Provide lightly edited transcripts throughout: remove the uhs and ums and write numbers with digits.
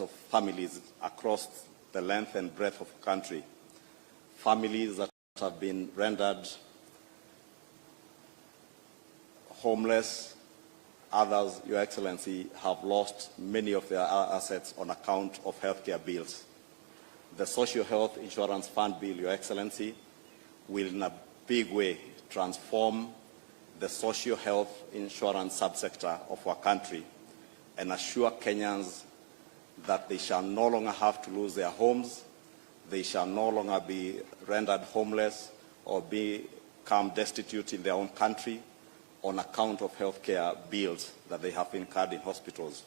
of families across the length and breadth of the country. Families that have been rendered homeless. Others, Your Excellency, have lost many of their assets on account of healthcare bills. The Social Health Insurance Fund Bill, Your Excellency, will in a big way transform the social health insurance subsector of our country and assure Kenyans that they shall no longer have to lose their homes, they shall no longer be rendered homeless or become destitute in their own country on account of healthcare bills that they have incurred in hospitals.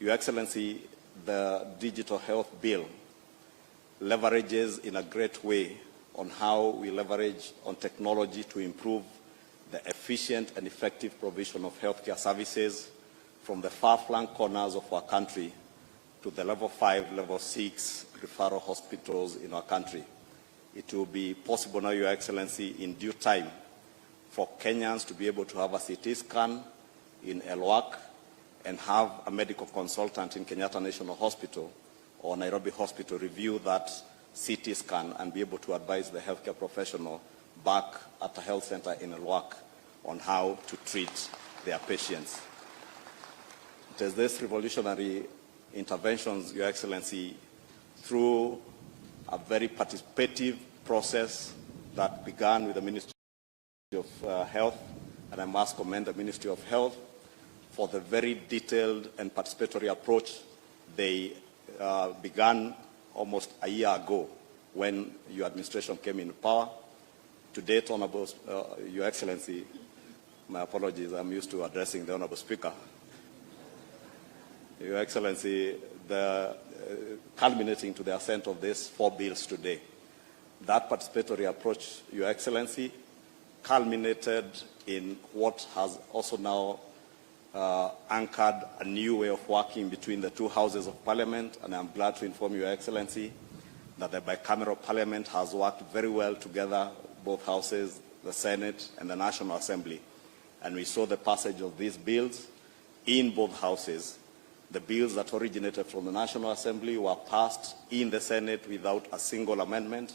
Your Excellency, the Digital Health Bill leverages in a great way on how we leverage on technology to improve the efficient and effective provision of healthcare services from the far-flung corners of our country to the level 5, level 6 referral hospitals in our country. It will be possible now, Your Excellency, in due time for Kenyans to be able to have a CT scan in Elwak and have a medical consultant in Kenyatta National Hospital or Nairobi Hospital review that CT scan and be able to advise the healthcare professional back at the health center in Elwak on how to treat their patients. It is this revolutionary interventions, Your Excellency, through a very participative process that began with the Ministry of Health, and I must commend the Ministry of Health for the very detailed and participatory approach they began almost a year ago when your administration came in power. To date, Honorable, Your Excellency, my apologies, I'm used to addressing the Honorable Speaker. Your Excellency, culminating to the assent of these 4 bills today. That participatory approach, Your Excellency, culminated in what has also now anchored a new way of working between the 2 houses of Parliament, and I'm glad to inform Your Excellency that the bicameral Parliament has worked very well together, both houses, the Senate and the National Assembly. And we saw the passage of these bills in both houses. The bills that originated from the National Assembly were passed in the Senate without a single amendment,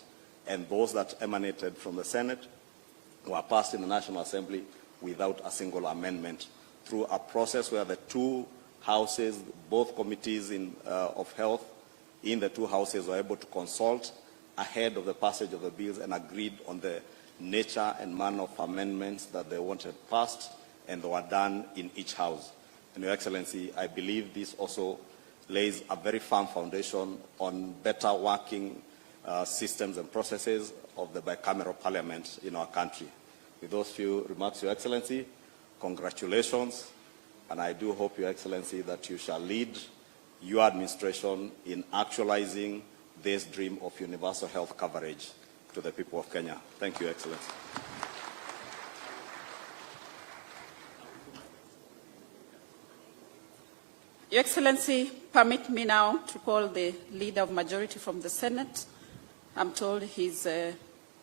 and those that emanated from the Senate were passed in the National Assembly without a single amendment, through a process where the 2 houses, both committees of health in the 2 houses were able to consult ahead of the passage of the bills and agreed on the nature and manner of amendments that they wanted passed, and they were done in each house. And Your Excellency, I believe this also lays a very firm foundation on better working systems and processes of the bicameral Parliament in our country. With those few remarks, Your Excellency, congratulations, and I do hope, Your Excellency, that you shall lead your administration in actualizing this dream of universal health coverage to the people of Kenya. Thank you, Your Excellency. Your Excellency, permit me now to call the Leader of Majority from the Senate. I'm told he's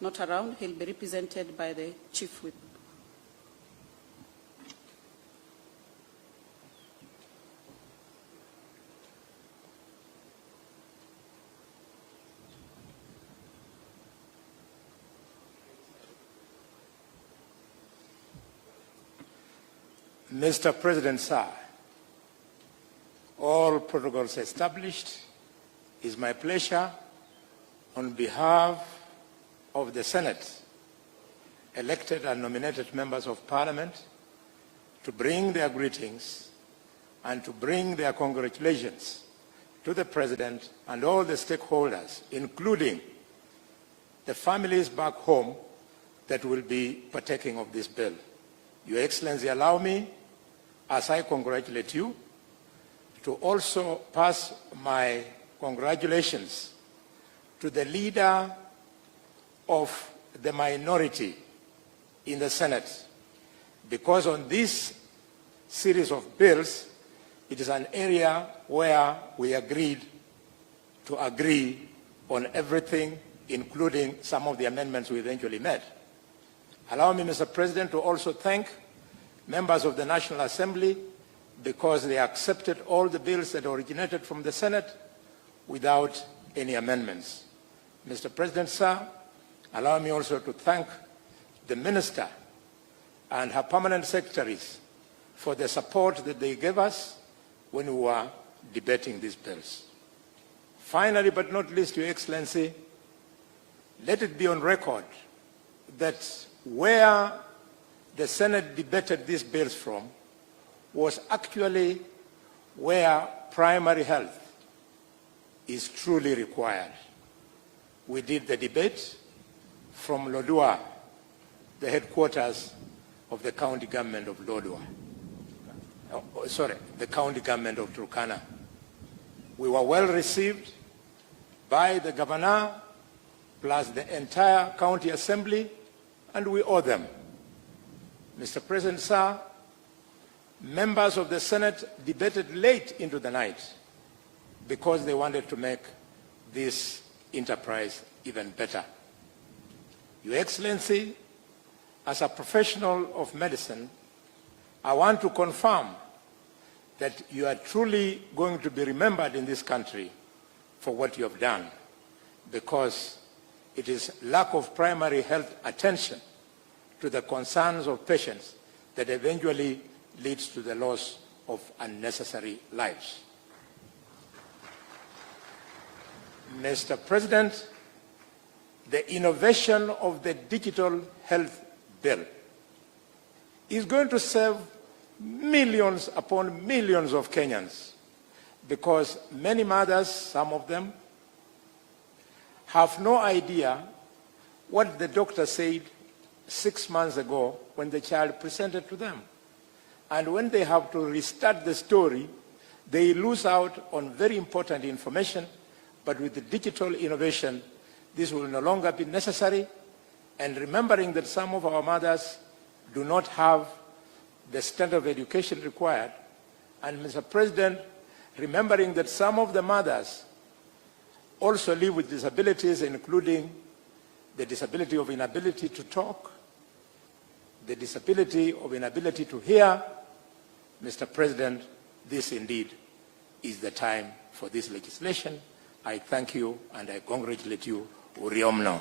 not around. He'll be represented by the Chief Whip. Mr. President, sir, all protocols established, it is my pleasure on behalf of the Senate, elected and nominated members of Parliament, to bring their greetings and to bring their congratulations to the President and all the stakeholders, including the families back home that will be partaking of this bill. Your Excellency, allow me, as I congratulate you, to also pass my congratulations to the leader of the minority in the Senate, because on this series of bills, it is an area where we agreed to agree on everything, including some of the amendments we eventually made. Allow me, Mr. President, to also thank members of the National Assembly because they accepted all the bills that originated from the Senate without any amendments. Mr. President, sir, allow me also to thank the Minister and her permanent secretaries for the support that they gave us when we were debating these bills. Finally, but not least, Your Excellency, let it be on record that where the Senate debated these bills from was actually where primary health is truly required. We did the debate from Lodwar, the headquarters of the county government of Lodwar. The county government of Turkana. We were well received by the governor, plus the entire county assembly, and we owe them. Mr. President, sir, members of the Senate debated late into the night because they wanted to make this enterprise even better. Your Excellency, as a professional of medicine, I want to confirm that you are truly going to be remembered in this country for what you have done, because it is lack of primary health attention to the concerns of patients that eventually leads to the loss of unnecessary lives. Mr. President, the innovation of the digital health bill is going to save millions upon millions of Kenyans, because many mothers, some of them, have no idea what the doctor said 6 months ago when the child presented to them. And when they have to restart the story, they lose out on very important information. But with the digital innovation, this will no longer be necessary. And remembering that some of our mothers do not have the standard of education required, and Mr. President, remembering that some of the mothers also live with disabilities, including the disability of inability to talk, the disability of inability to hear, Mr. President, this indeed is the time for this legislation. I thank you and I congratulate you. Uriomno.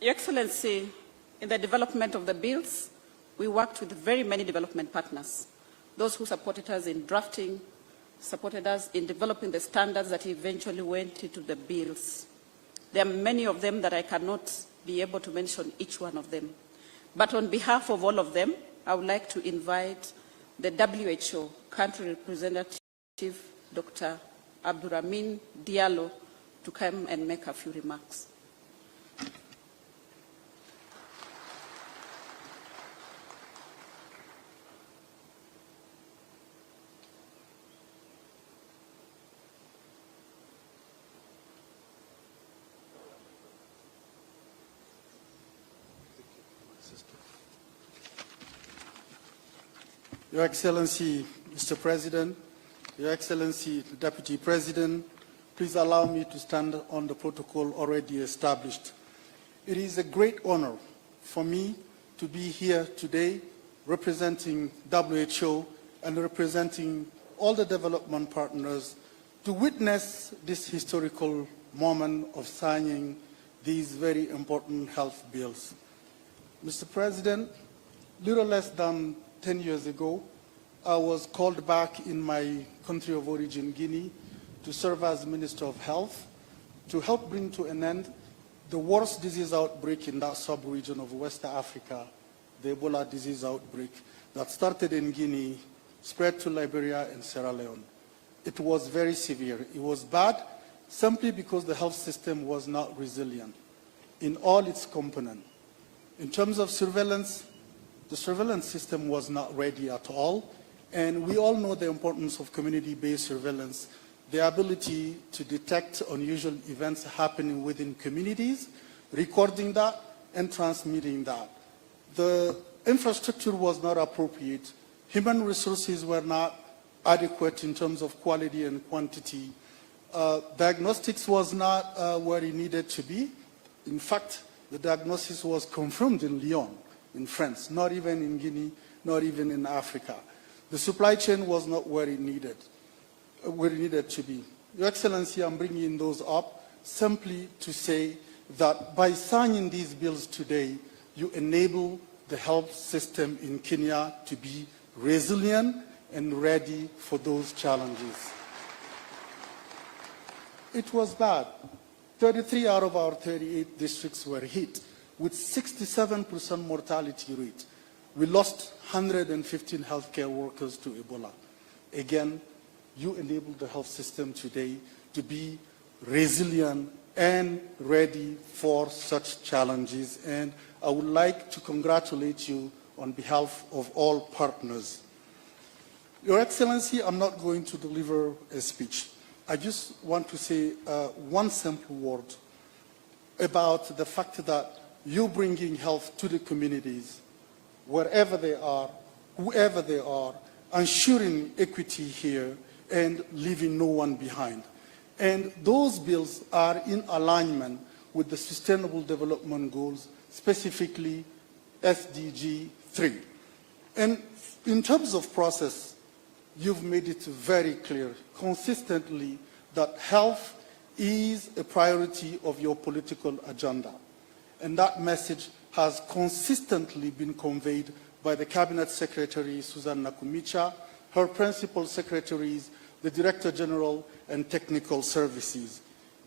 Your Excellency, in the development of the bills, we worked with very many development partners. Those who supported us in drafting, supported us in developing the standards that eventually went into the bills. There are many of them that I cannot be able to mention each one of them. But on behalf of all of them, I would like to invite the WHO country representative, Dr. Abduramin Diallo, to come and make a few remarks. Your Excellency, Mr. President, Your Excellency, the Deputy President, please allow me to stand on the protocol already established. It is a great honor for me to be here today representing WHO and representing all the development partners to witness this historical moment of signing these very important health bills. Mr. President, little less than 10 years ago, I was called back in my country of origin, Guinea, to serve as Minister of Health to help bring to an end the worst disease outbreak in that sub-region of West Africa, the Ebola disease outbreak that started in Guinea, spread to Liberia and Sierra Leone. It was very severe. It was bad simply because the health system was not resilient in all its components. In terms of surveillance, the surveillance system was not ready at all, and we all know the importance of community-based surveillance, the ability to detect unusual events happening within communities, recording that, and transmitting that. The infrastructure was not appropriate. Human resources were not adequate in terms of quality and quantity. Diagnostics was not where it needed to be. In fact, The diagnosis was confirmed in Lyon, in France, not even in Guinea, not even in Africa. The supply chain was not where it needed to be. Your Excellency, I'm bringing those up simply to say that by signing these bills today, you enable the health system in Kenya to be resilient and ready for those challenges. It was bad. 33 out of our 38 districts were hit with 67% mortality rate. We lost 115 healthcare workers to Ebola. Again, you enable the health system today to be resilient and ready for such challenges. And I would like to congratulate you on behalf of all partners. Your Excellency, I'm not going to deliver a speech. I just want to say one simple word about the fact that you're bringing health to the communities, wherever they are, whoever they are, ensuring equity here and leaving no one behind. And those bills are in alignment with the Sustainable Development Goals, specifically SDG 3. And in terms of process, you've made it very clear consistently that health is a priority of your political agenda. And that message has consistently been conveyed by the Cabinet Secretary, Susan Nakumicha, her principal secretaries, the Director General, and technical services.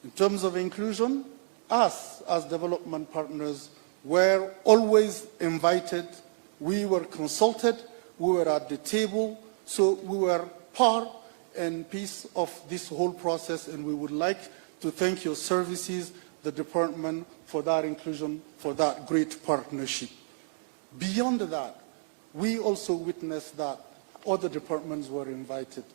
In terms of inclusion, us as development partners were always invited, we were consulted, we were at the table, so we were part and piece of this whole process, and we would like to thank your services, the department, for that inclusion, for that great partnership. Beyond that, we also witnessed that other departments were invited.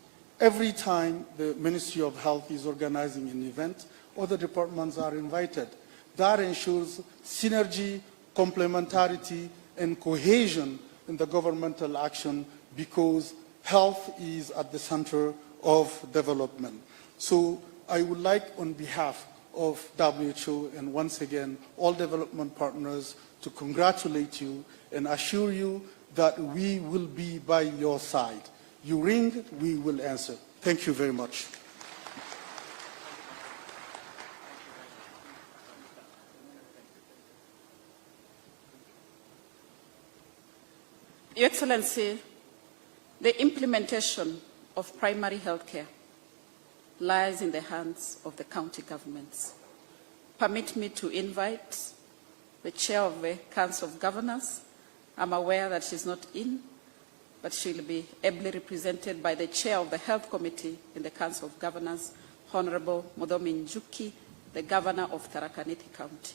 Every time the Ministry of Health is organizing an event, other departments are invited. That ensures synergy, complementarity, and cohesion in the governmental action because health is at the center of development. So I would like, on behalf of WHO and once again all development partners, to congratulate you and assure you that we will be by your side. You ring, we will answer. Thank you very much. Your Excellency, the implementation of primary health care lies in the hands of the county governments. Permit me to invite the Chair of the Council of Governors. I'm aware that she's not in, but she'll be ably represented by the Chair of the Health Committee in the Council of Governors, Honorable Mudomi Njuki, the Governor of Tharaka Nithi County.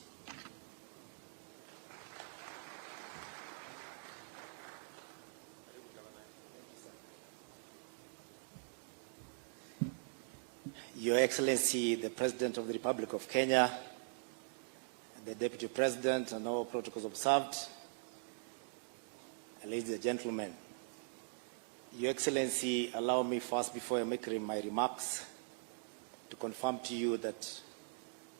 Your Excellency, the President of the Republic of Kenya, the Deputy President, and all protocols observed, ladies and gentlemen, Your Excellency, allow me first, before I make my remarks, to confirm to you that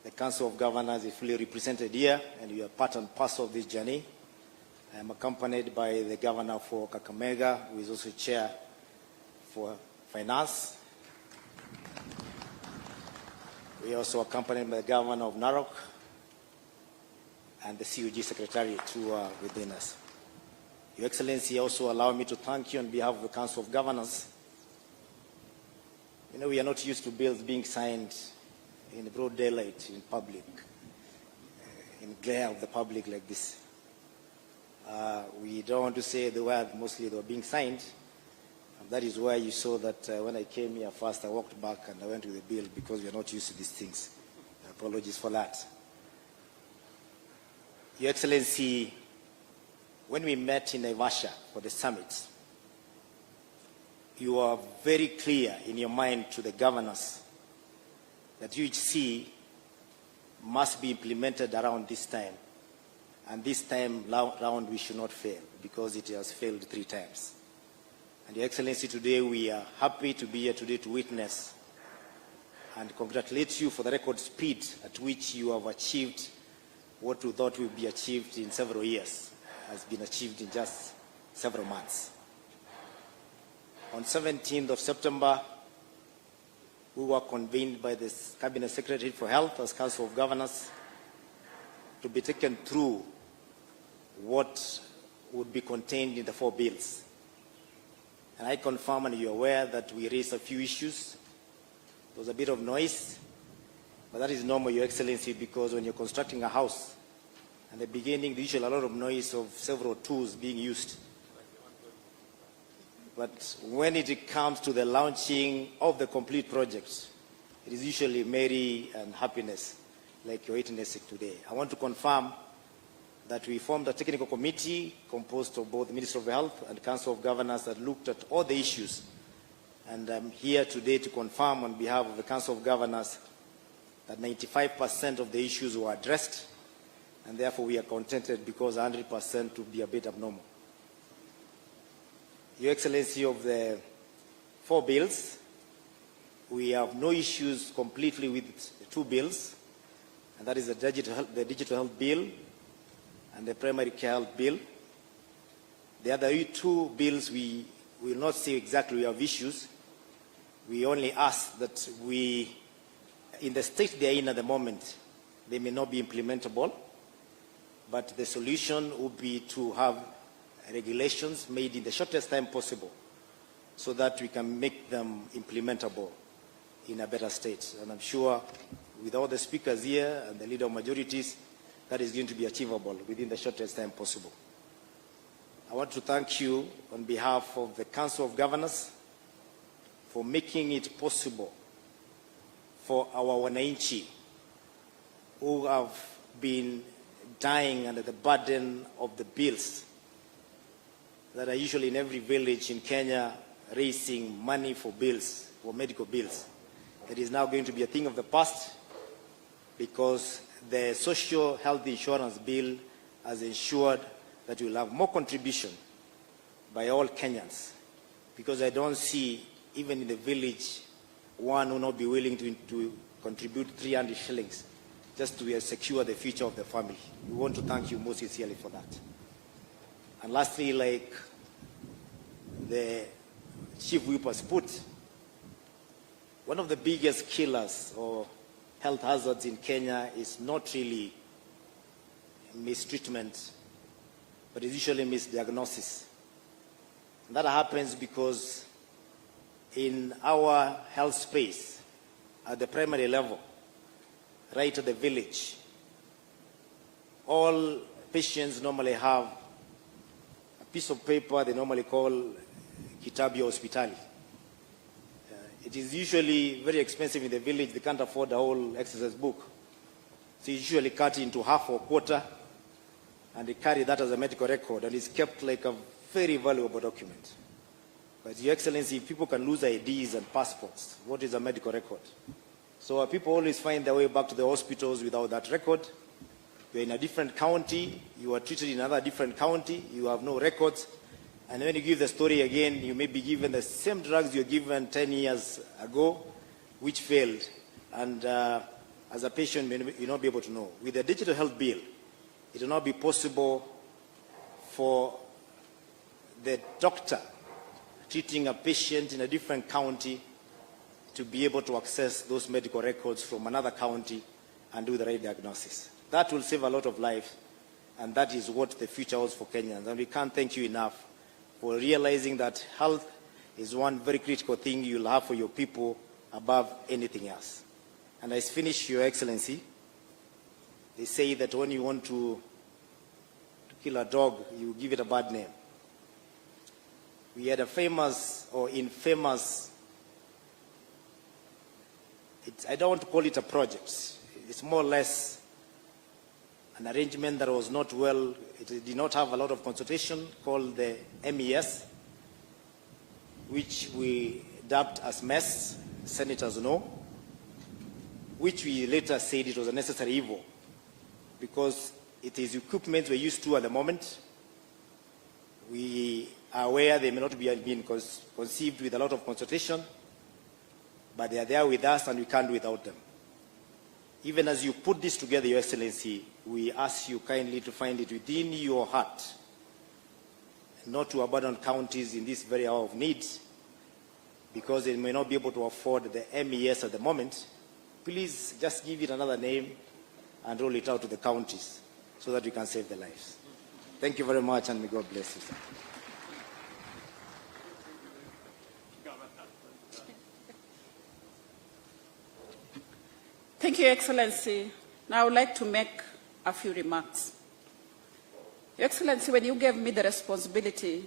the Council of Governors is fully represented here, and you are part and parcel of this journey. I am accompanied by the Governor for Kakamega, who is also Chair for Finance. We are also accompanied by the Governor of Narok and the CUG Secretariat who are within us. Your Excellency, also allow me to thank you on behalf of the Council of Governors. You know, we are not used to bills being signed in broad daylight, in public, in glare of the public like this. We don't want to say the word, mostly they were being signed. That is why you saw that when I came here first, I walked back and I went with the bill because we are not used to these things. Apologies for that. Your Excellency, when we met in Naivasha for the summit, you are very clear in your mind to the governors that UHC must be implemented around this time. And this time round we should not fail because it has failed 3 times. And Your Excellency, today we are happy to be here today to witness and congratulate you for the record speed at which you have achieved what we thought would be achieved in several years has been achieved in just several months. On 17th of September, we were convened by the Cabinet Secretary for Health as Council of Governors to be taken through what would be contained in the 4 bills. And I confirm, and you're aware, that we raised a few issues. There was a bit of noise, but that is normal, Your Excellency, because when you're constructing a house, at the beginning, there's usually a lot of noise of several tools being used. But when it comes to the launching of the complete project, it is usually merry and happiness, like you're witnessing today. I want to confirm that we formed a technical committee composed of both the Minister of Health and Council of Governors that looked at all the issues. And I'm here today to confirm on behalf of the Council of Governors that 95% of the issues were addressed, and therefore we are contented because 100% would be a bit abnormal. Your Excellency, of the 4 bills, we have no issues completely with the 2 bills, and that is the digital health bill and the primary care health bill. The other 2 bills, we will not say exactly we have issues. We only ask that in the state they are in at the moment, they may not be implementable, but the solution would be to have regulations made in the shortest time possible so that we can make them implementable in a better state. And I'm sure with all the speakers here and the leader of majorities, that is going to be achievable within the shortest time possible. I want to thank you on behalf of the Council of Governors for making it possible for our wananchi who have been dying under the burden of the bills that are usually in every village in Kenya, raising money for bills, for medical bills. It is now going to be a thing of the past because the social health insurance bill has ensured that we will have more contribution by all Kenyans, because I don't see, even in the village, one will not be willing to contribute 300 shillings just to secure the future of the family. We want to thank you most sincerely for that. And lastly, like the Chief Whip has put, one of the biggest killers or health hazards in Kenya is not really mistreatment, but it's usually misdiagnosis. And that happens because in our health space, at the primary level, right at the village, all patients normally have a piece of paper they normally call Kitabu Hospitali. It is usually very expensive in the village. They can't afford the whole exercise book. So it's usually cut into half or quarter, and they carry that as a medical record, and it's kept like a very valuable document. But Your Excellency, people can lose IDs and passports. What is a medical record? So people always find their way back to the hospitals without that record. You're in a different county, you are treated in another different county, you have no records. And when you give the story again, you may be given the same drugs you were given 10 years ago, which failed. And as a patient, you may not be able to know. With the digital health bill, it will not be possible for the doctor treating a patient in a different county to be able to access those medical records from another county and do the right diagnosis. That will save a lot of lives, and that is what the future holds for Kenyans. And we can't thank you enough for realizing that health is one very critical thing you'll have for your people above anything else. And I finish, Your Excellency. They say that when you want to kill a dog, you give it a bad name. We had a famous or infamous, I don't want to call it a project. It's more or less an arrangement that was not well, it did not have a lot of consultation, called the MES, which we dubbed as MES, senators know, which we later said it was a necessary evil because it is equipment we're used to at the moment. We are aware they may not be being conceived with a lot of consultation, but they are there with us and we can't do without them. even as you put this together, Your Excellency, we ask you kindly to find it within your heart, not to abandon counties in this very hour of need, because they may not be able to afford the MES at the moment. Please just give it another name and roll it out to the counties so that we can save the lives. Thank you very much, and may God bless you, sir. Thank you, Your Excellency. Now I would like to make a few remarks. Your Excellency, when you gave me the responsibility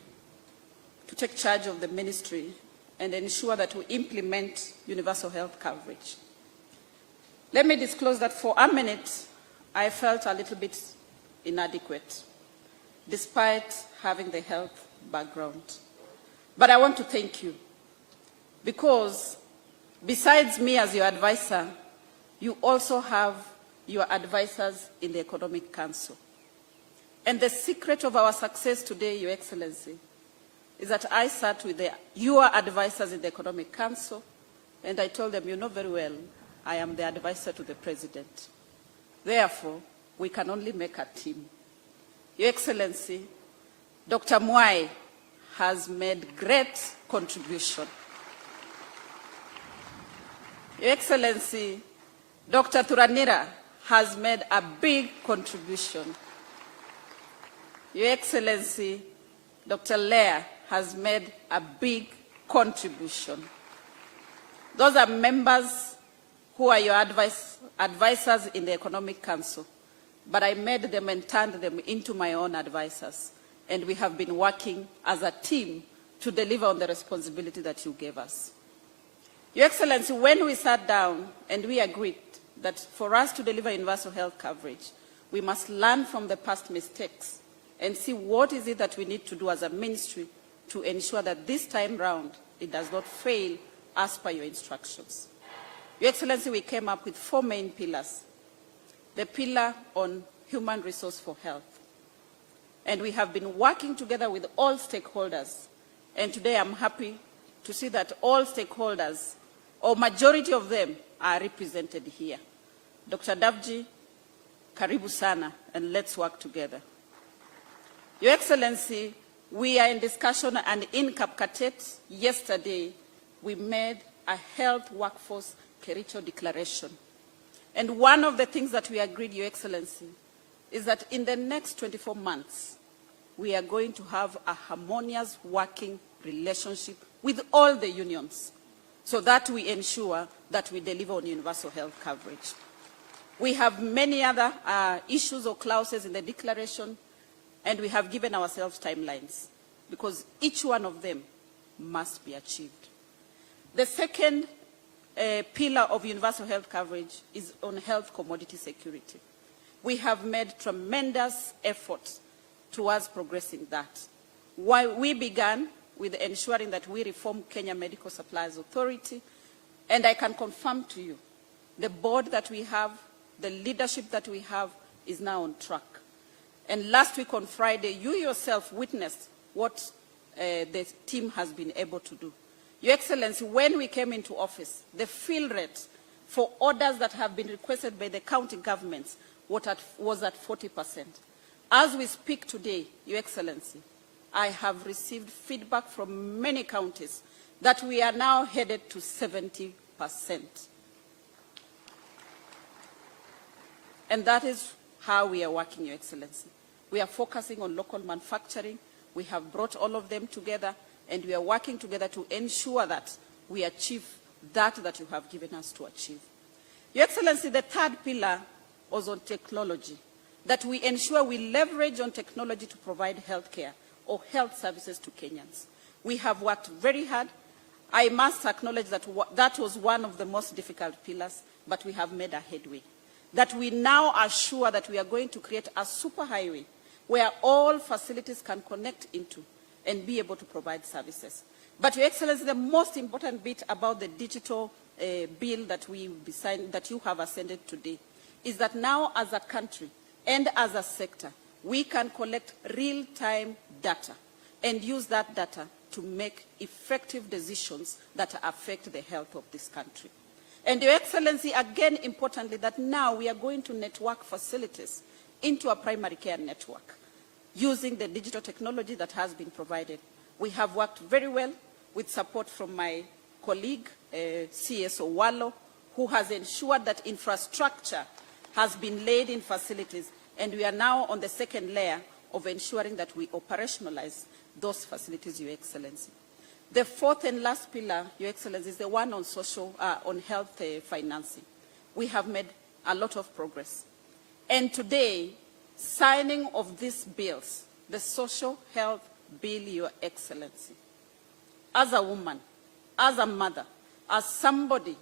to take charge of the ministry and ensure that we implement universal health coverage, let me disclose that for a minute, I felt a little bit inadequate, despite having the health background. But I want to thank you, because besides me as your advisor, you also have your advisors in the Economic Council. And the secret of our success today, Your Excellency, is that I sat with your advisors in the Economic Council, and I told them, you know very well, I am the advisor to the President. Therefore, we can only make a team. Your Excellency, Dr. Mwai has made great contribution. Your Excellency, Dr. Thuranira has made a big contribution. Your Excellency, Dr. Leah has made a big contribution. Those are members who are your advisors in the Economic Council, but I made them and turned them into my own advisors, and we have been working as a team to deliver on the responsibility that you gave us. Your Excellency, when we sat down and we agreed that for us to deliver universal health coverage, we must learn from the past mistakes and see what is it that we need to do as a ministry to ensure that this time round it does not fail as per your instructions. Your Excellency, we came up with 4 main pillars. The pillar on human resource for health. And we have been working together with all stakeholders. And today I'm happy to see that all stakeholders, or majority of them, are represented here. Dr. Davji, karibu sana, and let's work together. Your Excellency, we are in discussion, and in Kapkatet yesterday, we made a health workforce Kericho declaration. And one of the things that we agreed, Your Excellency, is that in the next 24 months, we are going to have a harmonious working relationship with all the unions, so that we ensure that we deliver on universal health coverage. We have many other issues or clauses in the declaration, and we have given ourselves timelines, because each one of them must be achieved. The second pillar of universal health coverage is on health commodity security. We have made tremendous efforts towards progressing that. While we began with ensuring that we reform Kenya Medical Supplies Authority, and I can confirm to you, the board that we have, the leadership that we have is now on track. And last week on Friday, you yourself witnessed what the team has been able to do. Your Excellency, when we came into office, the fill rate for orders that have been requested by the county governments was at 40%. As we speak today, Your Excellency, I have received feedback from many counties that we are now headed to 70%. And that is how we are working, Your Excellency. We are focusing on local manufacturing. We have brought all of them together, and we are working together to ensure that we achieve that you have given us to achieve. Your Excellency, the third pillar was on technology, that we ensure we leverage on technology to provide health care or health services to Kenyans. We have worked very hard. I must acknowledge that that was one of the most difficult pillars, but we have made a headway. That we now are sure that we are going to create a superhighway where all facilities can connect into and be able to provide services. But Your Excellency, the most important bit about the digital bill that that you have ascended today is that now as a country and as a sector, we can collect real-time data and use that data to make effective decisions that affect the health of this country. And Your Excellency, again, importantly, that now we are going to network facilities into a primary care network using the digital technology that has been provided. We have worked very well with support from my colleague, CS Owalo, who has ensured that infrastructure has been laid in facilities, and we are now on the second layer of ensuring that we operationalize those facilities, Your Excellency. The fourth and last pillar, Your Excellency, is the one on on health financing. We have made a lot of progress. And today, signing of these bills, the social health bill, Your Excellency, as a woman, as a mother, as somebody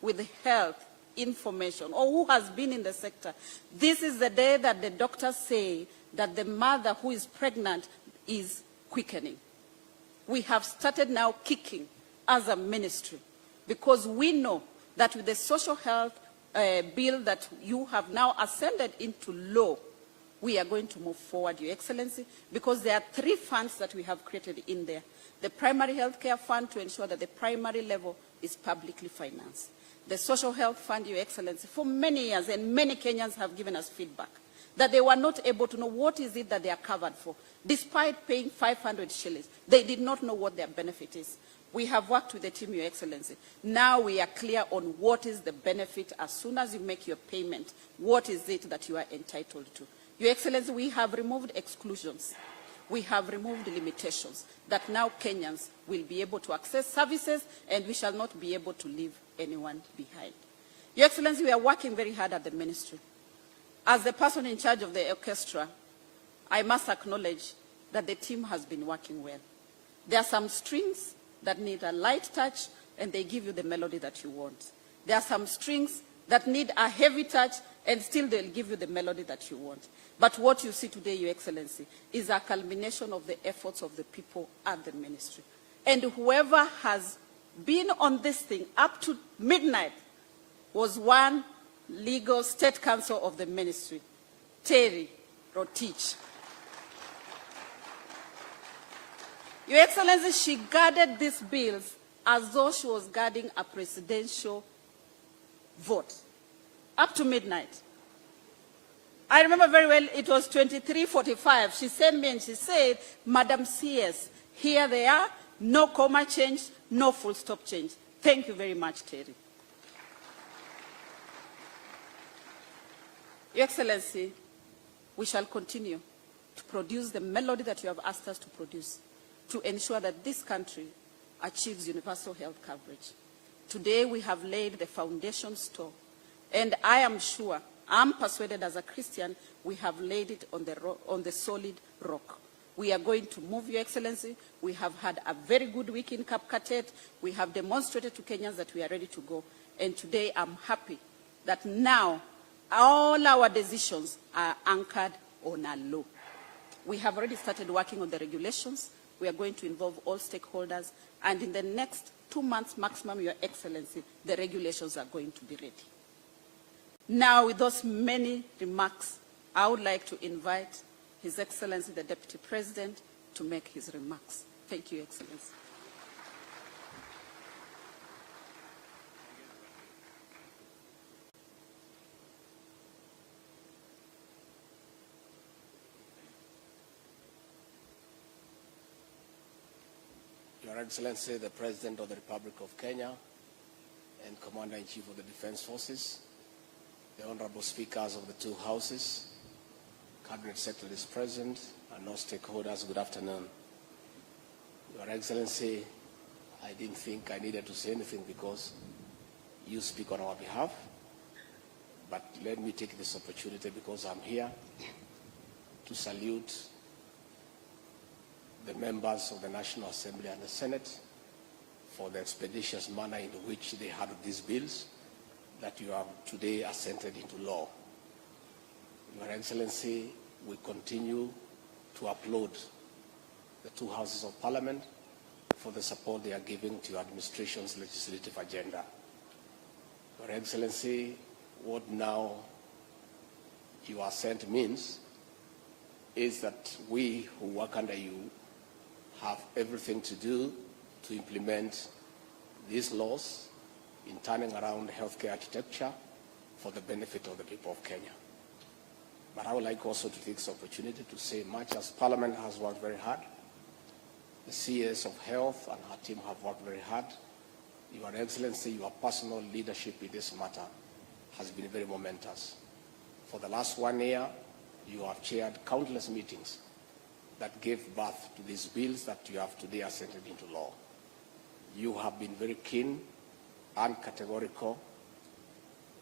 with health information or who has been in the sector, this is the day that the doctors say that the mother who is pregnant is quickening. We have started now kicking as a ministry because we know that with the social health bill that you have now ascended into law, we are going to move forward, Your Excellency, because there are 3 funds that we have created in there. The primary health care fund to ensure that the primary level is publicly financed. The social health fund, Your Excellency, for many years, and many Kenyans have given us feedback, that they were not able to know what is it that they are covered for. Despite paying 500 shillings, they did not know what their benefit is. We have worked with the team, Your Excellency. Now we are clear on what is the benefit as soon as you make your payment. What is it that you are entitled to? Your Excellency, we have removed exclusions. We have removed limitations that now Kenyans will be able to access services and we shall not be able to leave anyone behind. Your Excellency, we are working very hard at the ministry. As the person in charge of the orchestra, I must acknowledge that the team has been working well. There are some strings that need a light touch and they give you the melody that you want. There are some strings that need a heavy touch and still they'll give you the melody that you want. But what you see today, Your Excellency, is a culmination of the efforts of the people at the ministry. And whoever has been on this thing up to midnight was one legal state counsel of the ministry, Terry Rotich. Your Excellency, she guarded these bills as though she was guarding a presidential vote, up to midnight. I remember very well, it was 23:45. She sent me and she said, Madam CS, here they are, no comma change, no full stop change. Thank you very much, Terry. Your Excellency, we shall continue to produce the melody that you have asked us to produce to ensure that this country achieves universal health coverage. Today we have laid the foundation stone, and I am sure, I'm persuaded as a Christian, we have laid it on the solid rock. We are going to move, Your Excellency. We have had a very good week in Kapkatet. We have demonstrated to Kenyans that we are ready to go. And today I'm happy that now all our decisions are anchored on a law. We have already started working on the regulations. We are going to involve all stakeholders. And in the next 2 months maximum, Your Excellency, the regulations are going to be ready. Now, with those many remarks, I would like to invite His Excellency, the Deputy President, to make his remarks. Thank you, Your Excellency. Your Excellency, the President of the Republic of Kenya and Commander-in-Chief of the Defense Forces, the Honorable Speakers of the 2 Houses, Cabinet Secretaries present, and all stakeholders, good afternoon. Your Excellency, I didn't think I needed to say anything because you speak on our behalf, but let me take this opportunity because I'm here to salute the members of the National Assembly and the Senate for the expeditious manner in which they handled these bills that you have today assented into law. Your Excellency, we continue to applaud the 2 Houses of Parliament for the support they are giving to your administration's legislative agenda. Your Excellency, what now your assent means is that we who work under you have everything to do to implement these laws in turning around healthcare architecture for the benefit of the people of Kenya. But I would like also to take this opportunity to say, much as Parliament has worked very hard, the CS of Health and her team have worked very hard. Your Excellency, your personal leadership in this matter has been very momentous. For the last 1 year, you have chaired countless meetings that gave birth to these bills that you have today assented into law. You have been very keen and categorical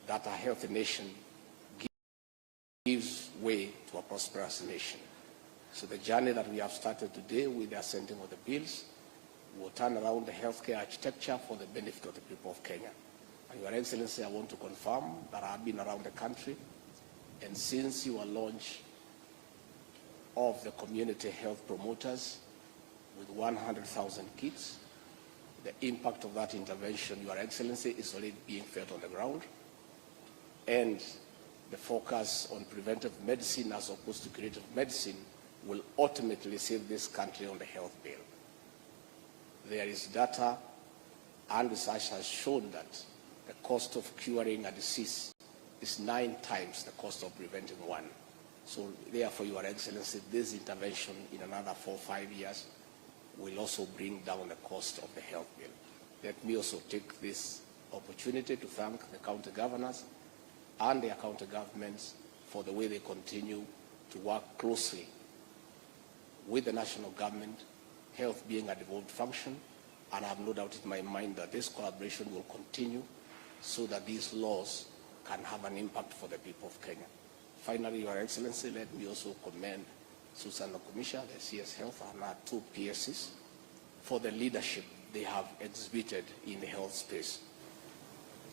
that a healthy nation gives way to a prosperous nation. So the journey that we have started today with the assenting of the bills will turn around the healthcare architecture for the benefit of the people of Kenya. And Your Excellency, I want to confirm that I have been around the country, and since your launch of the community health promoters with 100,000 kits, the impact of that intervention, Your Excellency, is already being felt on the ground. And the focus on preventive medicine as opposed to curative medicine will ultimately save this country on the health bill. There is data and research has shown that the cost of curing a disease is 9 times the cost of preventing one. So therefore, Your Excellency, this intervention in another 4 or 5 years will also bring down the cost of the health bill. Let me also take this opportunity to thank the county governors and their county governments for the way they continue to work closely with the national government, health being a devolved function, and I have no doubt in my mind that this collaboration will continue so that these laws can have an impact for the people of Kenya. Finally, Your Excellency, let me also commend Susan Nakumisha, the CS Health, and our 2 PSCs for the leadership they have exhibited in the health space.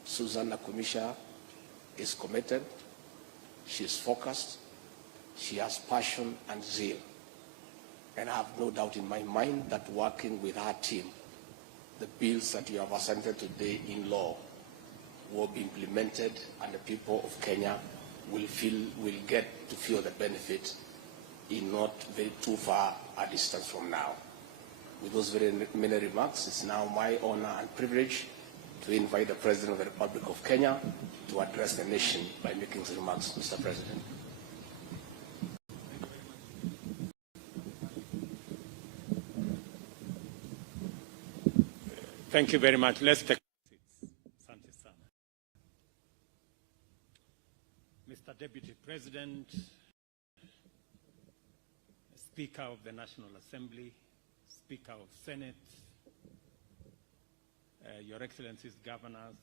Susan Nakumisha is committed, she is focused, she has passion and zeal. And I have no doubt in my mind that working with our team, the bills that you have assented today in law will be implemented, and the people of Kenya will get to feel the benefit in not very too far a distance from now. With those very many remarks, it's now my honor and privilege to invite the President of the Republic of Kenya to address the nation by making his remarks. Mr. President. Thank you very much. Let's take seats. Mr. Deputy President, Speaker of the National Assembly, Speaker of Senate, Your Excellencies, Governors,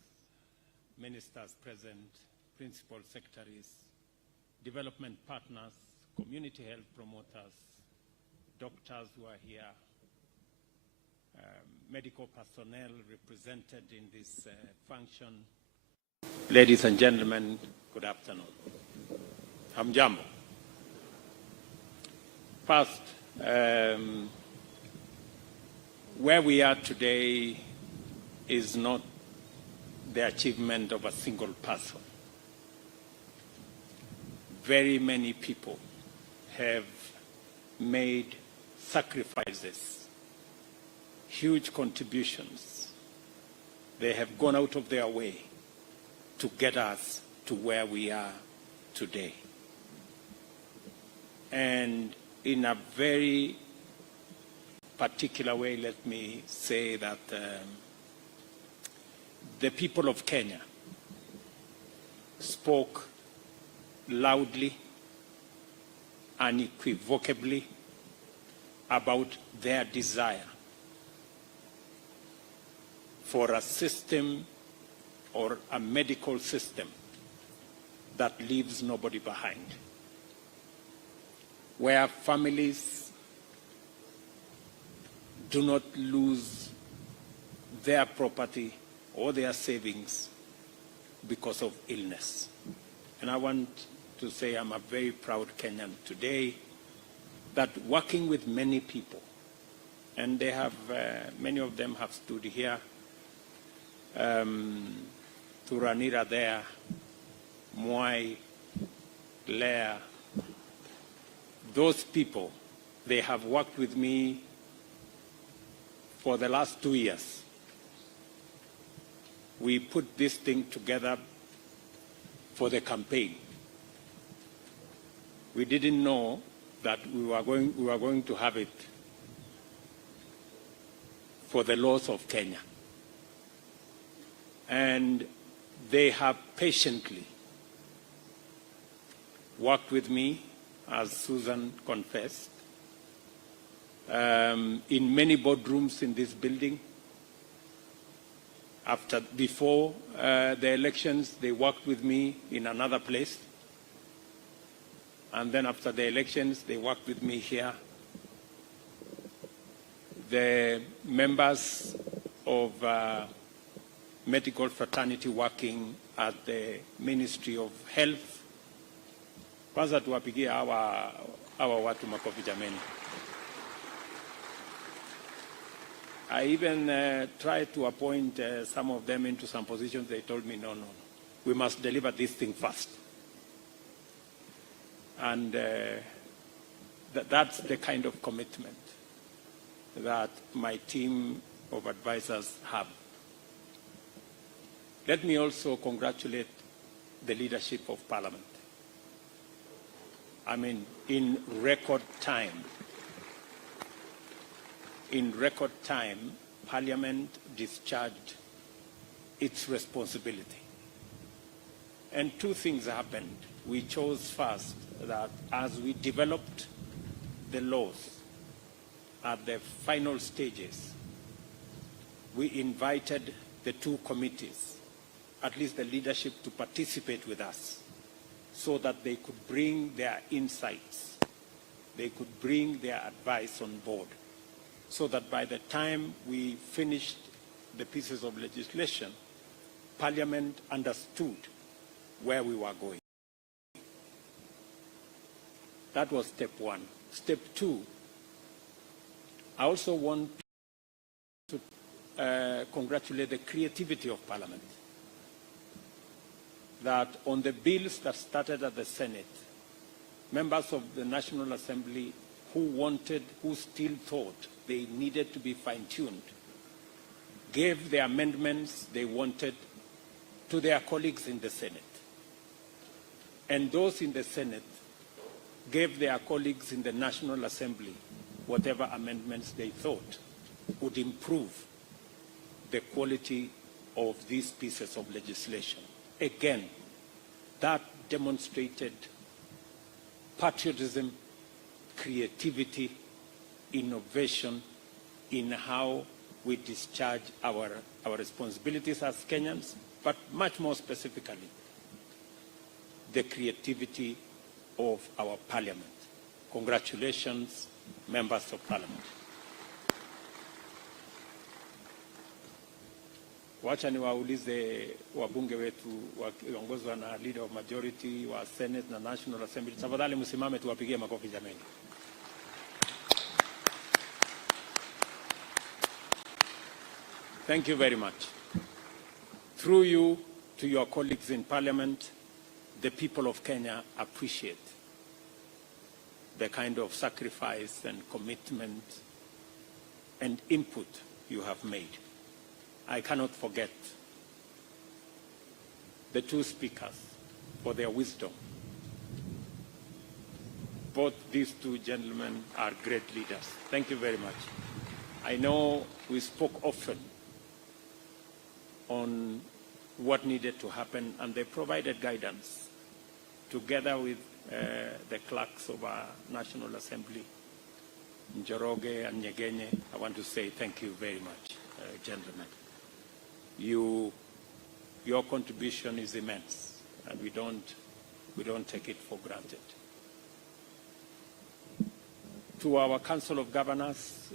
Ministers present, Principal Secretaries, Development Partners, Community Health Promoters, Doctors who are here, medical personnel represented in this function. Ladies and gentlemen, good afternoon. Hamjambo. First, where we are today is not the achievement of a single person. Very many people have made sacrifices, huge contributions. They have gone out of their way to get us to where we are today. And in a very particular way, let me say that the people of Kenya spoke loudly, unequivocally about their desire for a system or a medical system that leaves nobody behind, where families do not lose their property or their savings because of illness. And I want to say I'm a very proud Kenyan today that working with many people, and they have, many of them have stood here, Thuranira there, Mwai, Lea, those people, they have worked with me for the last 2 years. we put this thing together for the campaign. We didn't know that we were going to have it for the laws of Kenya. And they have patiently worked with me, as Susan confessed, in many boardrooms in this building. Before the elections, they worked with me in another place. And then after the elections, they worked with me here. The members of medical fraternity working at the Ministry of Health. Kwanza tuwapigie hawa watu makofi jameni. I even tried to appoint some of them into some positions. They told me, no. We must deliver this thing first. And that's the kind of commitment that my team of advisors have. Let me also congratulate the leadership of Parliament. I mean, in record time, Parliament discharged its responsibility. And two things happened. We chose first that as we developed the laws at the final stages, we invited the two committees, at least the leadership, to participate with us so that they could bring their insights, they could bring their advice on board, so that by the time we finished the pieces of legislation, Parliament understood where we were going. That was step one. Step two, I also want to congratulate the creativity of Parliament. That on the bills that started at the Senate, members of the National Assembly who still thought they needed to be fine-tuned, gave the amendments they wanted to their colleagues in the Senate. And those in the Senate gave their colleagues in the National Assembly whatever amendments they thought would improve the quality of these pieces of legislation. Again, that demonstrated patriotism, creativity, innovation in how we discharge our responsibilities as Kenyans, but much more specifically, the creativity of our Parliament. Congratulations, members of Parliament. Wacha niwaulize wabunge wetu wakiongozwa na leader of majority wa Senate na National Assembly. Tafadhali msimame tuwapigie makofi jameni. Thank you very much. Through you to your colleagues in Parliament, the people of Kenya appreciate the kind of sacrifice and commitment and input you have made. I cannot forget the two speakers for their wisdom. Both these two gentlemen are great leaders. Thank you very much. I know we spoke often on what needed to happen, and they provided guidance together with the clerks of our National Assembly, Njoroge and Nyegenye. I want to say thank you very much, gentlemen. Your contribution is immense, and we don't take it for granted. To our Council of Governors,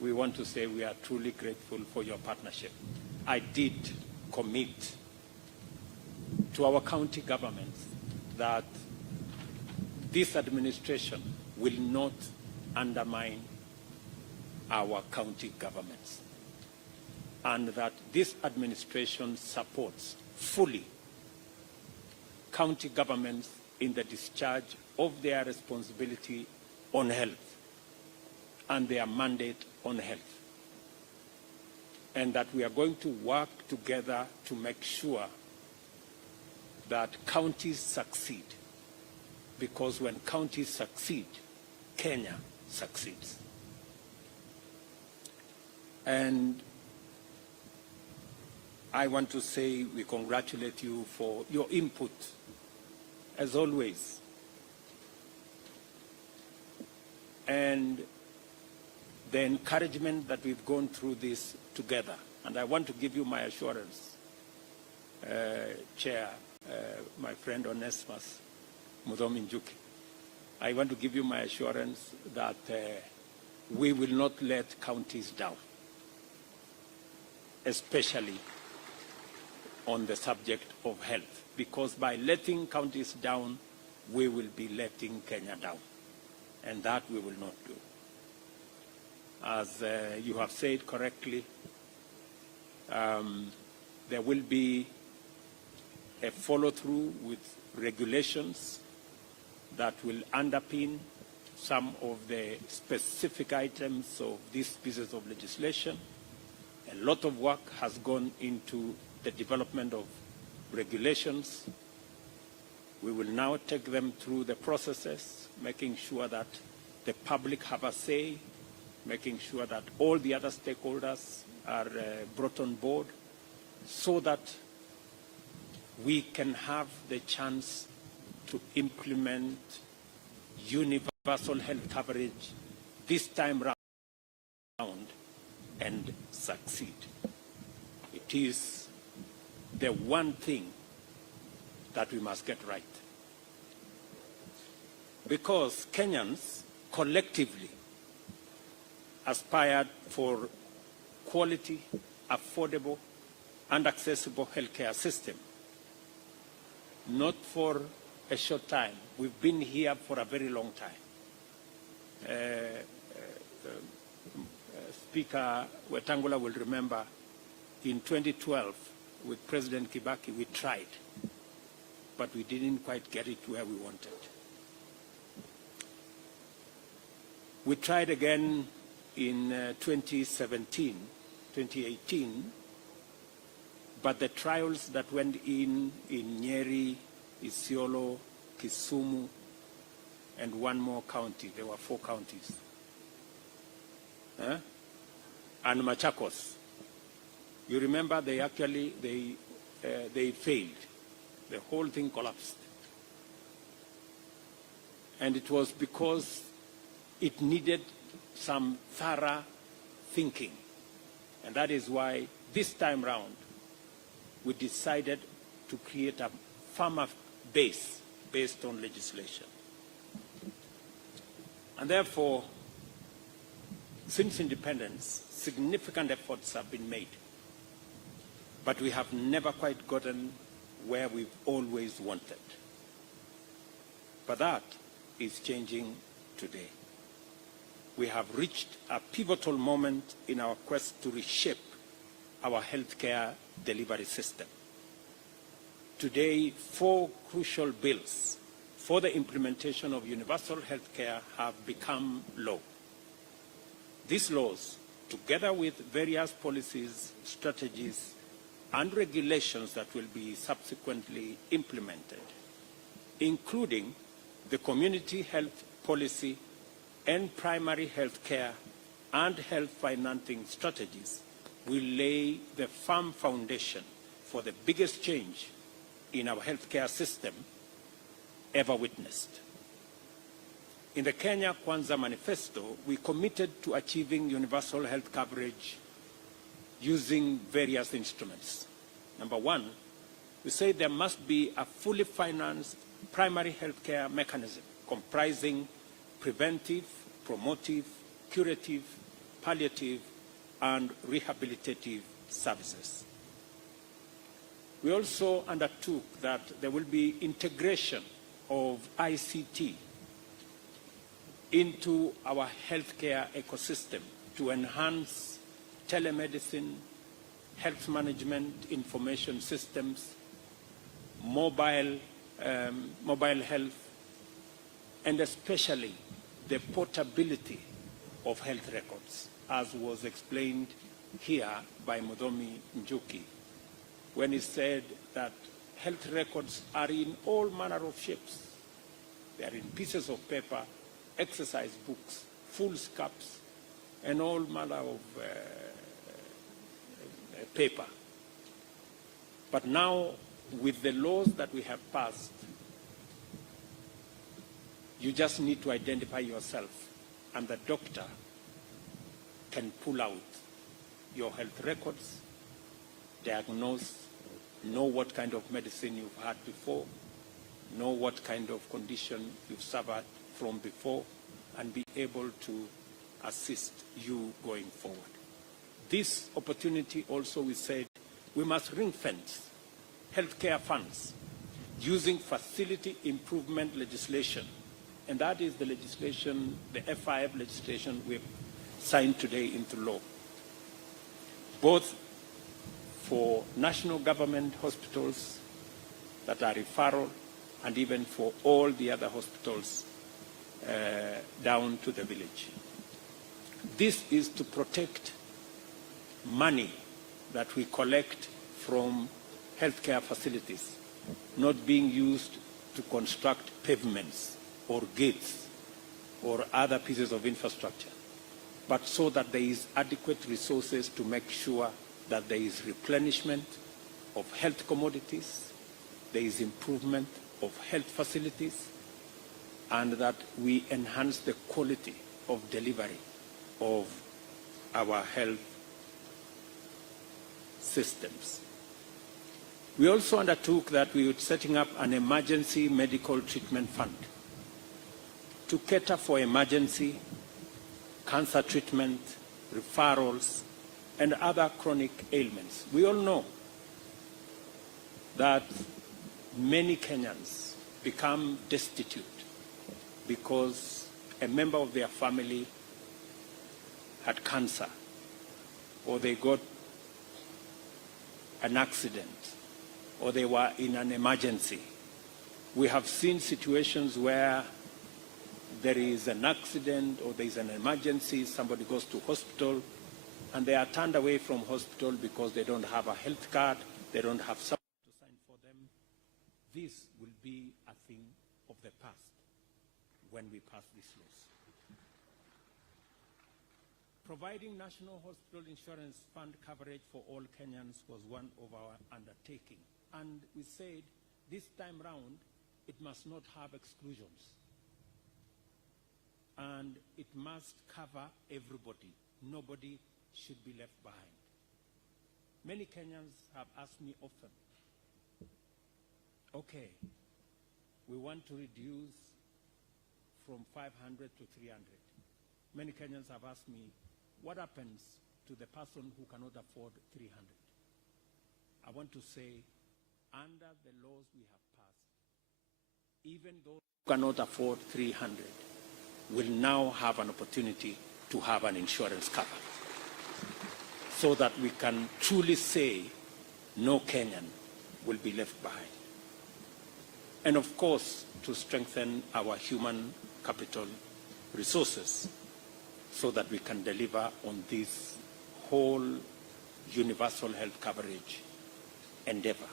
we want to say we are truly grateful for your partnership. I did commit to our county governments that this administration will not undermine our county governments, and that this administration supports fully county governments in the discharge of their responsibility on health and their mandate on health. and that we are going to work together to make sure that counties succeed. Because when counties succeed, Kenya succeeds. And I want to say we congratulate you for your input, as always. And the encouragement that we've gone through this together. And I want to give you my assurance, Chair, my friend Onesmus Mudominjuki. I want to give you my assurance that we will not let counties down, especially on the subject of health, because by letting counties down, we will be letting Kenya down, and that we will not do. As you have said correctly, there will be a follow-through with regulations that will underpin some of the specific items of these pieces of legislation. A lot of work has gone into the development of regulations. We will now take them through the processes, making sure that the public have a say, making sure that all the other stakeholders are brought on board, so that we can have the chance to implement universal health coverage this time round and succeed. It is the one thing that we must get right. Because Kenyans collectively aspired for quality, affordable, and accessible healthcare system. Not for a short time. We've been here for a very long time. Speaker Wetangula will remember in 2012 with President Kibaki, we tried, but we didn't quite get it where we wanted. We tried again in 2017, 2018, but the trials that went in Nyeri, Isiolo, Kisumu, and one more county, there were 4 counties, and Machakos. You remember they failed. The whole thing collapsed. And it was because it needed some thorough thinking. And that is why this time round we decided to create a firmer base based on legislation. And therefore, since independence, significant efforts have been made. But we have never quite gotten where we've always wanted. But that is changing today. We have reached a pivotal moment in our quest to reshape our healthcare delivery system. Today, 4 crucial bills for the implementation of universal healthcare have become law. These laws, together with various policies, strategies, and regulations that will be subsequently implemented, including the community health policy and primary health care and health financing strategies, will lay the firm foundation for the biggest change in our healthcare system ever witnessed. In the Kenya Kwanza Manifesto, we committed to achieving universal health coverage using various instruments. Number 1, we say there must be a fully financed primary health care mechanism comprising preventive, promotive, curative, palliative, and rehabilitative services. We also undertook that there will be integration of ICT into our healthcare ecosystem to enhance telemedicine, health management information systems, mobile health, and especially the portability of health records, as was explained here by Mudomi Njuki when he said that health records are in all manner of shapes. They are in pieces of paper, exercise books, foolscaps, and all manner of paper. But now, with the laws that we have passed, you just need to identify yourself, and the doctor can pull out your health records, diagnose, know what kind of medicine you've had before, know what kind of condition you've suffered from before, and be able to assist you going forward. This opportunity also, we said, we must ring-fence healthcare funds using facility improvement legislation. And that is the legislation, the FIF legislation we've signed today into law, both for national government hospitals that are referral and even for all the other hospitals down to the village. This is to protect money that we collect from healthcare facilities not being used to construct pavements or gates or other pieces of infrastructure, but so that there is adequate resources to make sure that there is replenishment of health commodities, there is improvement of health facilities, and that we enhance the quality of delivery of our health systems. We also undertook that we would setting up an emergency medical treatment fund to cater for emergency cancer treatment, referrals, and other chronic ailments. We all know that many Kenyans become destitute because a member of their family had cancer or they got an accident or they were in an emergency. We have seen situations where there is an accident or there is an emergency, somebody goes to hospital, and they are turned away from hospital because they don't have a health card, they don't have someone to sign for them. This will be a thing of the past when we pass these laws. Providing National Hospital Insurance Fund coverage for all Kenyans was one of our undertaking. And we said this time round, it must not have exclusions. And it must cover everybody. Nobody should be left behind. Many Kenyans have asked me often, okay, we want to reduce from 500 to 300. Many Kenyans have asked me, what happens to the person who cannot afford 300? I want to say, under the laws we have passed, even those who cannot afford 300 will now have an opportunity to have an insurance cover, so that we can truly say no Kenyan will be left behind. And of course, to strengthen our human capital resources so that we can deliver on this whole universal health coverage endeavor.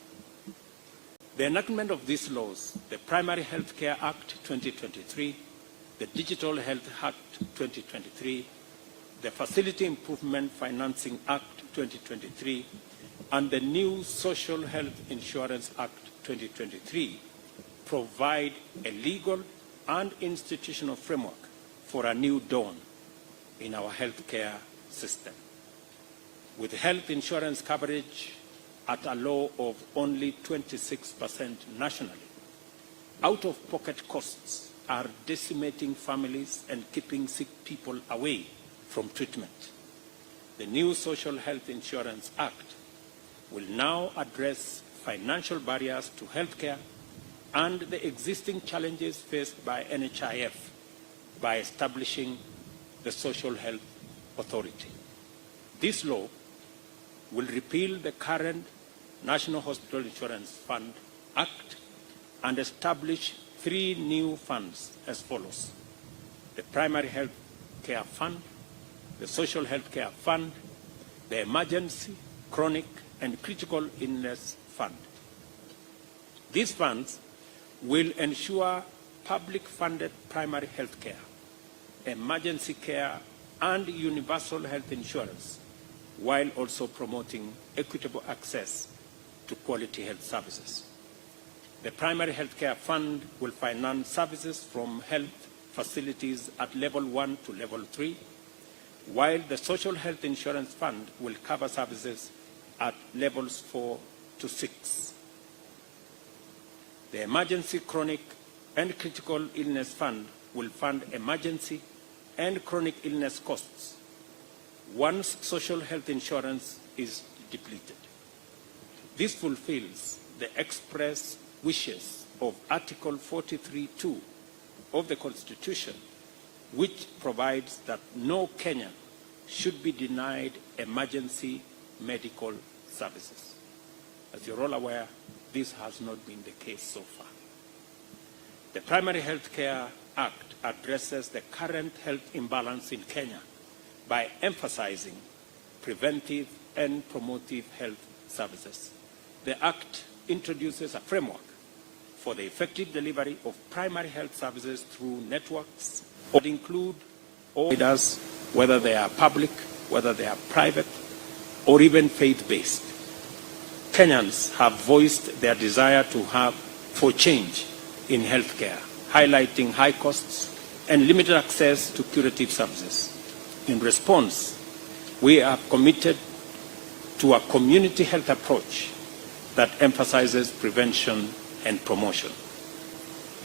The enactment of these laws, the Primary Health Care Act 2023, the Digital Health Act 2023, the Facility Improvement Financing Act 2023, and the new Social Health Insurance Act 2023 provide a legal and institutional framework for a new dawn in our healthcare system. With health insurance coverage at a low of only 26% nationally, out-of-pocket costs are decimating families and keeping sick people away from treatment. The new Social Health Insurance Act will now address financial barriers to healthcare and the existing challenges faced by NHIF by establishing the Social Health Authority. This law will repeal the current National Hospital Insurance Fund Act and establish 3 new funds as follows: the Primary Health Care Fund, the Social Health Care Fund, the Emergency, Chronic, and Critical Illness Fund. These funds will ensure public-funded primary health care, emergency care, and universal health insurance, while also promoting equitable access to quality health services. The Primary Health Care Fund will finance services from health facilities at level 1 to level 3, while the Social Health Insurance Fund will cover services at levels 4 to 6. The Emergency, Chronic, and Critical Illness Fund will fund emergency and chronic illness costs once social health insurance is depleted. This fulfills the express wishes of Article 43(2) of the Constitution, which provides that no Kenyan should be denied emergency medical services. As you're all aware, this has not been the case so far. The Primary Health Care Act addresses the current health imbalance in Kenya by emphasizing preventive and promotive health services. The Act introduces a framework for the effective delivery of primary health services through networks that include all providers, whether they are public, whether they are private, or even faith-based. Kenyans have voiced their desire for change in healthcare, highlighting high costs and limited access to curative services. In response, we are committed to a community health approach that emphasizes prevention and promotion.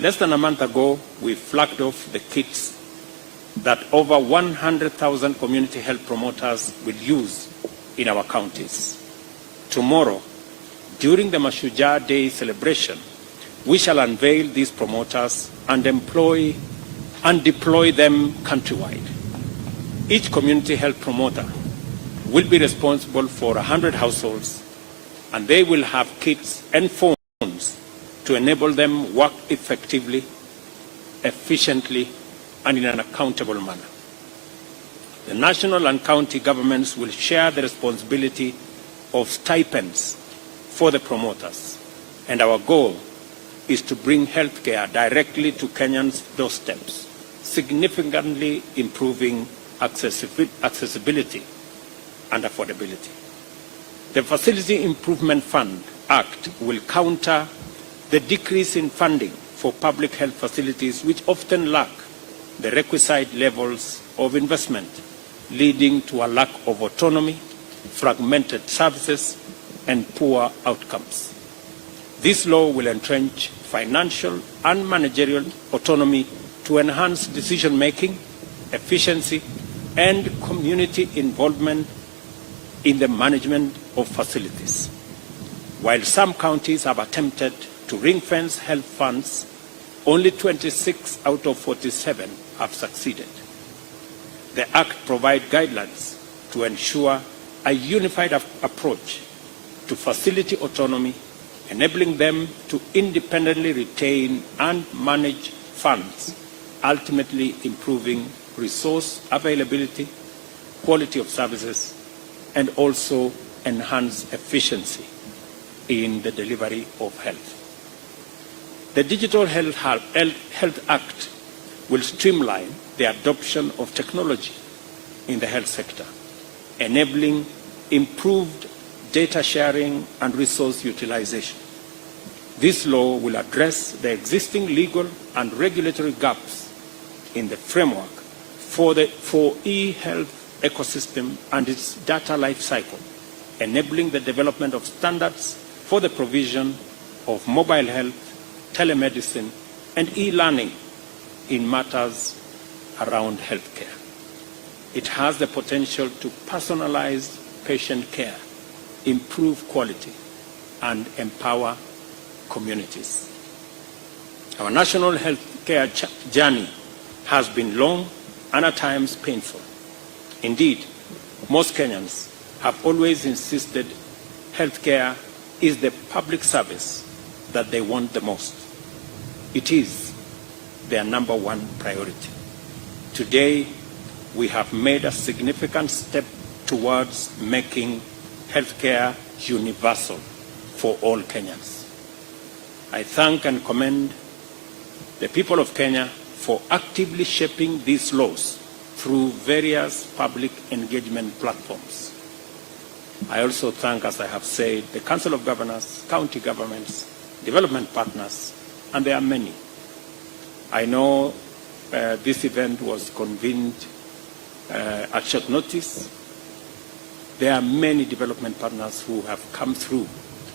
Less than a month ago, we flagged off the kits that over 100,000 community health promoters will use in our counties. Tomorrow, during the Mashujaa Day celebration, we shall unveil these promoters and deploy them countrywide. Each community health promoter will be responsible for 100 households, and they will have kits and phones to enable them work effectively, efficiently, and in an accountable manner. The national and county governments will share the responsibility of stipends for the promoters, and our goal is to bring healthcare directly to Kenyans' doorsteps, significantly improving accessibility and affordability. The Facility Improvement Fund Act will counter the decrease in funding for public health facilities which often lack the requisite levels of investment, leading to a lack of autonomy, fragmented services, and poor outcomes. This law will entrench financial and managerial autonomy to enhance decision-making, efficiency, and community involvement in the management of facilities. While some counties have attempted to ring-fence health funds, only 26 out of 47 have succeeded. The Act provides guidelines to ensure a unified approach to facility autonomy, enabling them to independently retain and manage funds, ultimately improving resource availability, quality of services, and also enhance efficiency in the delivery of health. The Digital Health Act will streamline the adoption of technology in the health sector, enabling improved data sharing and resource utilization. This law will address the existing legal and regulatory gaps in the framework for e-health ecosystem and its data life cycle, enabling the development of standards for the provision of mobile health, telemedicine, and e-learning in matters around healthcare. It has the potential to personalize patient care, improve quality, and empower communities. Our national healthcare journey has been long and at times painful. Indeed, most Kenyans have always insisted healthcare is the public service that they want the most. It is their #1 priority. Today, we have made a significant step towards making healthcare universal for all Kenyans. I thank and commend the people of Kenya for actively shaping these laws through various public engagement platforms. I also thank, as I have said, the Council of Governors, county governments, development partners, and there are many. I know this event was convened at short notice. There are many development partners who have come through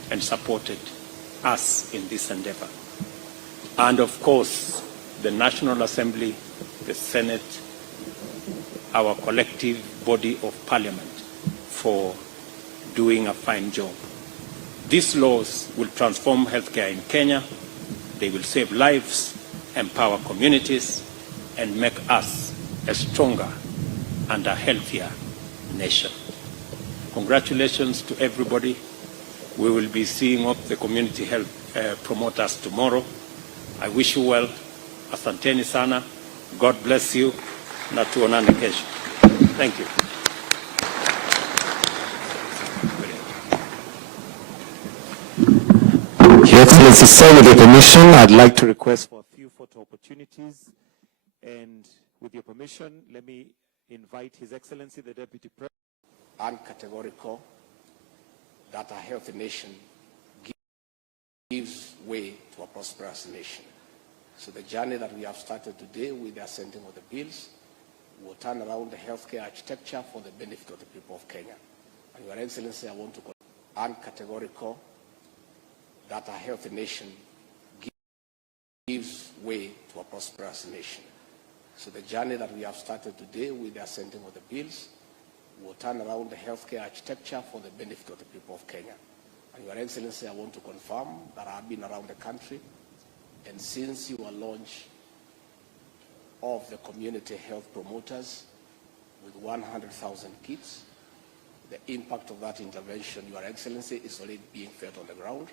and supported us in this endeavor. And of course, the National Assembly, the Senate, our collective body of Parliament for doing a fine job. These laws will transform healthcare in Kenya. They will save lives, empower communities, and make us a stronger and a healthier nation. Congratulations to everybody. We will be seeing off the community health promoters tomorrow. I wish you well. Asanteni sana. God bless you. Na tuonane kesho. Thank you. Your Excellency, sir, with your permission, I'd like to request for a few photo opportunities. And with your permission, let me invite His Excellency, the Deputy President. Uncategorical that a healthy nation gives way to a prosperous nation. So the journey that we have started today with the assenting of the bills will turn around the healthcare architecture for the benefit of the people of Kenya. And Your Excellency, I want to call uncategorical that a healthy nation gives way to a prosperous nation. So the journey that we have started today with the assenting of the bills will turn around the healthcare architecture for the benefit of the people of Kenya. And Your Excellency, I want to confirm that I've been around the country, and since your launch of the community health promoters with 100,000 kits, the impact of that intervention, Your Excellency, is already being felt on the ground.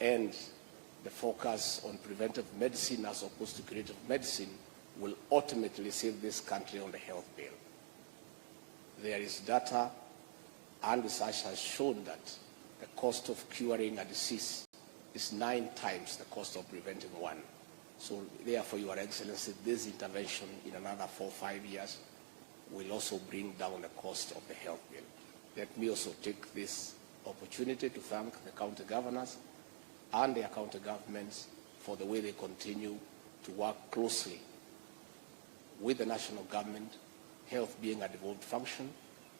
And the focus on preventive medicine as opposed to curative medicine will ultimately save this country on the health bill. There is data and research has shown that the cost of curing a disease is 9 times the cost of preventing one. So therefore, Your Excellency, this intervention in another 4 or 5 years will also bring down the cost of the health bill. Let me also take this opportunity to thank the county governors and their county governments for the way they continue to work closely with the national government, health being a devolved function,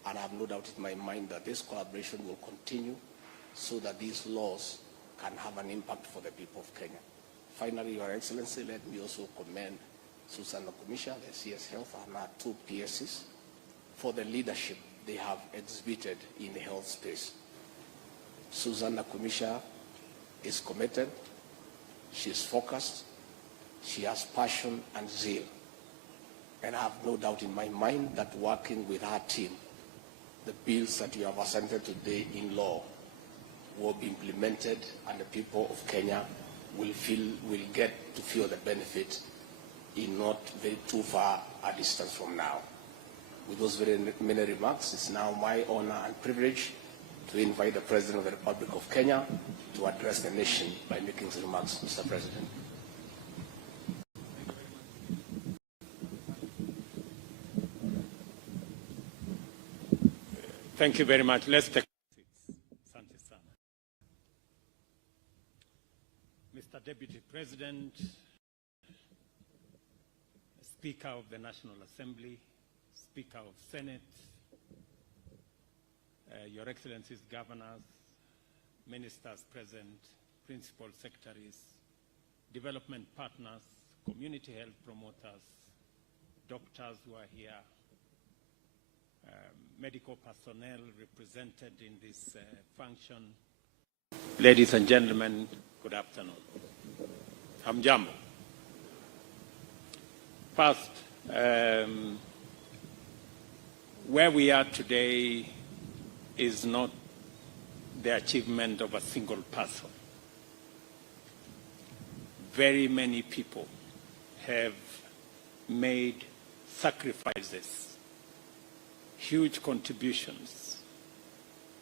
and I have no doubt in my mind that this collaboration will continue so that these laws can have an impact for the people of Kenya. Finally, Your Excellency, let me also commend Susan Nakumisha, the CS Health, and our 2 PSCs for the leadership they have exhibited in the health space. Susan Nakumisha is committed, she is focused, she has passion and zeal. And I have no doubt in my mind that working with our team, the bills that you have assented today in law will be implemented, and the people of Kenya will get to feel the benefit in not very too far a distance from now. With those very many remarks, it's now my honor and privilege to invite the President of the Republic of Kenya to address the nation by making his remarks. Mr. President. Thank you very much. Let's take seats. Mr. Deputy President, Speaker of the National Assembly, Speaker of Senate, Your Excellencies, Governors, Ministers present, Principal Secretaries, Development Partners, Community Health Promoters, Doctors who are here, medical personnel represented in this function. Ladies and gentlemen, good afternoon. Hamjambo. First, where we are today is not the achievement of a single person. Very many people have made sacrifices, huge contributions.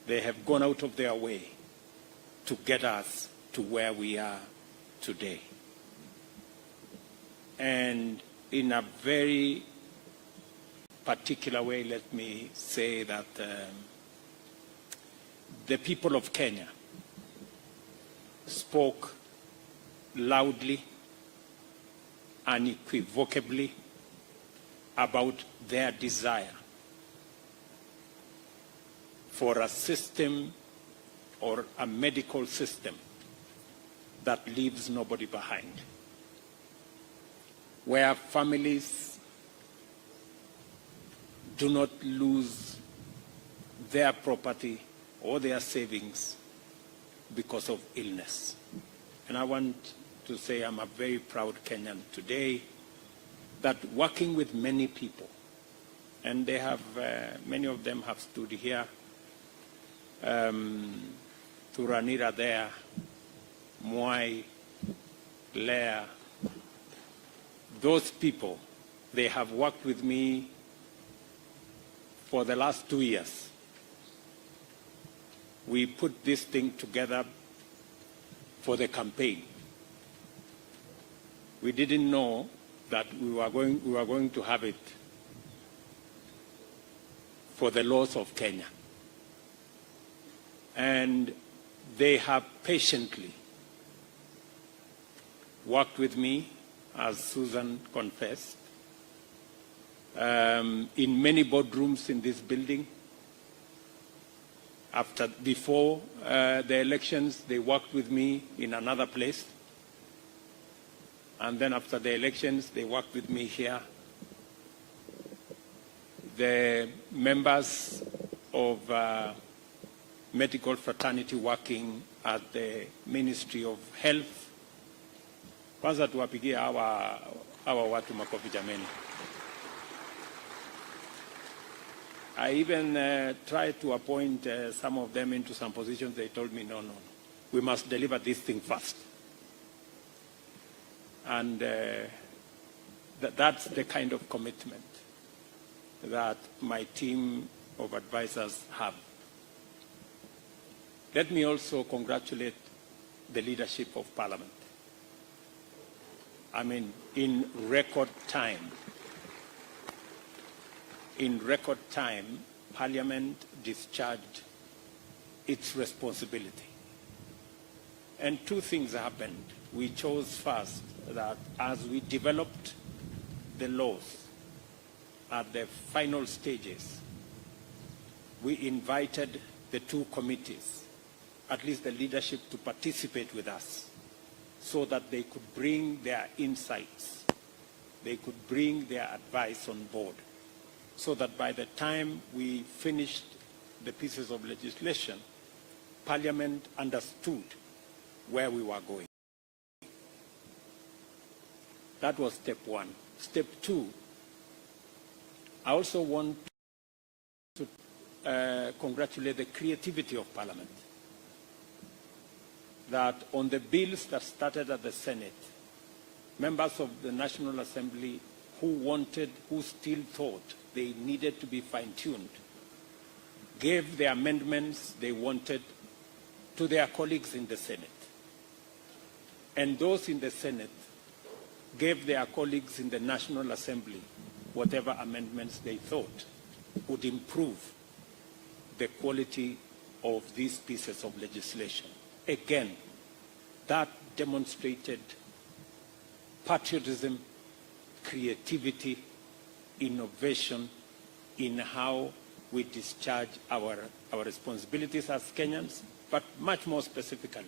They have gone out of their way to get us to where we are today. And in a very particular way, let me say that the people of Kenya spoke loudly, unequivocally about their desire for a system or a medical system that leaves nobody behind, where families do not lose their property or their savings because of illness. And I want to say I'm a very proud Kenyan today that working with many people, and they have, many of them have stood here, Turanira there, Mwai, Lea, those people, they have worked with me for the last 2 years. We put this thing together for the campaign. We didn't know that we were going to have it for the laws of Kenya. And they have patiently worked with me, as Susan confessed, in many boardrooms in this building. Before the elections, they worked with me in another place. And then after the elections, they worked with me here. The members of medical fraternity working at the Ministry of Health. Kwanza tuwapigie hawa watu makofi jameni. I even tried to appoint some of them into some positions. They told me, no, we must deliver this thing first. And that's the kind of commitment that my team of advisors have. Let me also congratulate the leadership of Parliament. I mean, in record time, Parliament discharged its responsibility. And two things happened. We chose first that as we developed the laws at the final stages, we invited the two committees, at least the leadership, to participate with us so that they could bring their insights, they could bring their advice on board, so that by the time we finished the pieces of legislation, Parliament understood where we were going. That was step one. Step two, I also want to congratulate the creativity of Parliament. That on the bills that started at the Senate, members of the National Assembly who still thought they needed to be fine-tuned, gave the amendments they wanted to their colleagues in the Senate. And those in the Senate gave their colleagues in the National Assembly whatever amendments they thought would improve the quality of these pieces of legislation. Again, that demonstrated patriotism, creativity, innovation in how we discharge our responsibilities as Kenyans, but much more specifically,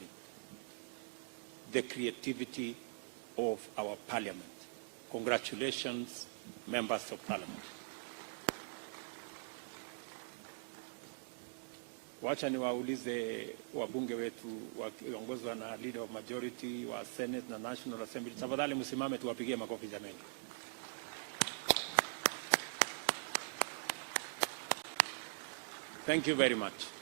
the creativity of our Parliament. Congratulations, members of Parliament. Wacha niwaulize wabunge wetu wakiongozwa na leader of majority wa Senate na National Assembly. Tafadhali msimame tuwapigie makofi jameni. Thank you very much.